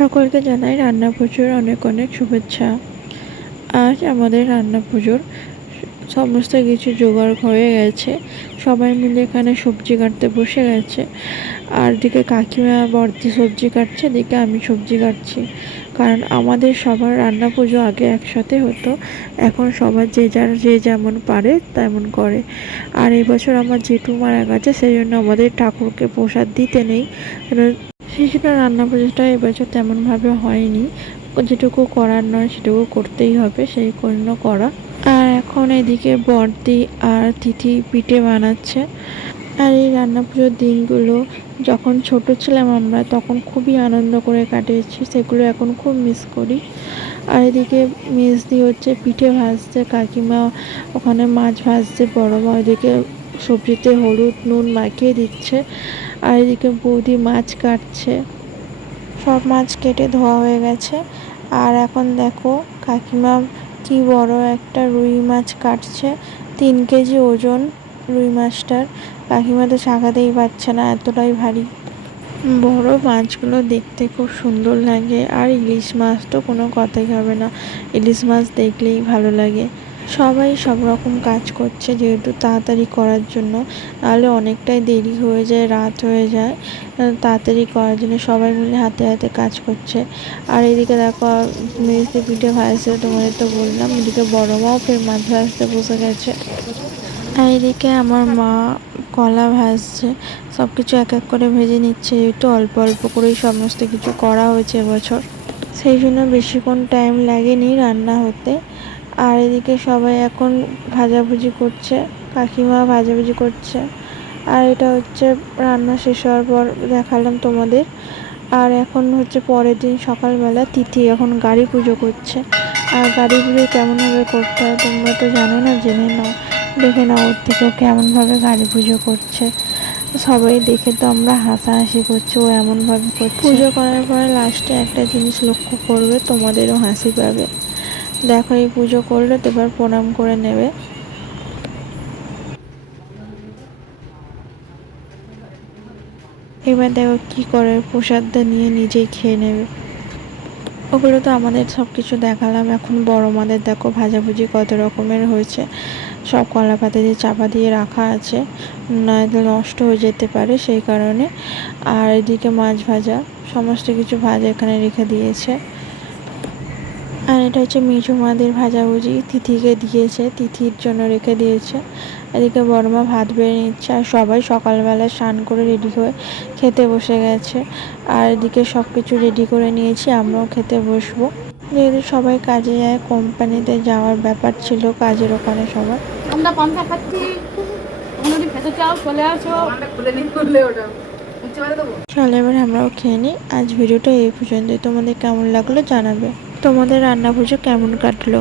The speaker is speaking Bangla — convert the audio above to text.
সকলকে জানাই রান্না পুজোর অনেক অনেক শুভেচ্ছা। আজ আমাদের রান্না পুজোর সমস্ত কিছু জোগাড় হয়ে গেছে। সবাই মিলে এখানে সবজি কাটতে বসে গেছে। আর দিকে কাকিমা বর্দি সবজি কাটছে, দিকে আমি সবজি কাটছি। কারণ আমাদের সবার রান্না পুজো আগে একসাথে হতো, এখন সবার যে যেমন পারে তেমন করে। আর এবছর আমার জেঠু মারা গেছে, সেই জন্য আমাদের ঠাকুরকে প্রসাদ দিতে নেই, সেই জন্য রান্না পুজোটা এবছর তেমনভাবে হয়নি। যেটুকু করার নয় সেটুকু করতেই হবে, সেই জন্য করা। আর এখন এদিকে বর্দি আর তিথি পিঠে বানাচ্ছে। আর এই রান্না পুজোর দিনগুলো যখন ছোট ছিলাম আমরা, তখন খুবই আনন্দ করে কাটিয়েছি, সেগুলো এখন খুব মিস করি। আর এদিকে মেজদি হচ্ছে পিঠে ভাজছে, কাকিমা ওখানে মাছ ভাজছে, বড় মা ওইদিকে সবজিতে হলুদ নুন মাখিয়ে দিচ্ছে। আর এদিকে বৌদি মাছ কাটছে, সব মাছ কেটে ধোয়া হয়ে গেছে। আর এখন দেখো কাকিমা কি বড় একটা রুই মাছ কাটছে, 3 কেজি ওজন রুই মাছটার। কাকিমা তো চাকাতেই পারছে না, এতটাই ভারী। বড় মাছগুলো দেখতে খুব সুন্দর লাগে। আর ইলিশ মাছ তো কোনো কথাই হবে না, ইলিশ মাছ দেখলেই ভালো লাগে। সবাই সব রকম কাজ করছে যেহেতু তাড়াতাড়ি করার জন্য, নাহলে অনেকটাই দেরি হয়ে যায়, রাত হয়ে যায়। তাড়াতাড়ি করার জন্য সবাই মিলে হাতে হাতে কাজ করছে। আর এদিকে দেখো মেজদি পিঠে ভাজছে, তোমাদের তো বললাম। এদিকে বড় মাও ফের মাছ ভাজতে বসে গেছে। আর এদিকে আমার মা কলা ভাজছে, সব কিছু এক এক করে ভেজে নিচ্ছে, একটু অল্প অল্প করেই সমস্ত কিছু করা হয়েছে এবছর, সেই জন্য বেশিক্ষণ টাইম লাগেনি রান্না হতে। আর এদিকে সবাই এখন ভাজাভুজি করছে, কাকিমা ভাজাভুজি করছে। আর এটা হচ্ছে রান্না শেষ হওয়ার পর দেখালাম তোমাদের। আর এখন হচ্ছে পরের দিন সকালবেলা তিথি এখন গাড়ি পুজো করছে। আর গাড়ি পুজো কেমনভাবে করতে হয় তোমরা তো জানো না, জেনে নাও, দেখে নাও ওর থেকেও কেমনভাবে গাড়ি পুজো করছে। সবাই দেখে তো আমরা হাসাহাসি করছি, ও এমনভাবে করছে। পুজো করার পরে লাস্টে একটা জিনিস লক্ষ্য করবে, তোমাদেরও হাসি পাবে। দেখো এই পুজো করলে তো এবার প্রণাম করে নেবে। এবার দেখো কি করে, প্রসাদটা নিয়ে নিজেই খেয়ে নেবে। ওগুলো তো আমাদের সব কিছু দেখালাম। এখন বড় মাদের দেখো ভাজাভুজি কত রকমের হয়েছে, সব কলা পাতা দিয়ে চাপা দিয়ে রাখা আছে, নয়তো নষ্ট হয়ে যেতে পারে সেই কারণে। আর এদিকে মাছ ভাজা, সমস্ত কিছু ভাজা এখানে রেখে দিয়েছে। আর এটা হচ্ছে মেজো মাদের ভাজাভুজি, তিথিকে দিয়েছে, তিথির জন্য রেখে দিয়েছে। এদিকে বড় মা ভাত বেড়ে নিচ্ছে। আর সবাই সকালবেলা স্নান করে রেডি হয়ে খেতে বসে গেছে। আর এদিকে সব কিছু রেডি করে নিয়েছি, আমরাও খেতে বসবো। যেহেতু সবাই কাজে যায়, কোম্পানিতে যাওয়ার ব্যাপার ছিল, কাজের ওখানে সবার। আমরা পান্তা খাচ্ছি, তোমরা যদি খেতে চাও চলে আসো। চলো এবার আমরাও খেয়ে নিই। আজ ভিডিওটা এই পর্যন্তই, তোমাদের কেমন লাগলো জানাবে। তোমাদের রান্না পুজো কেমন কাটলো।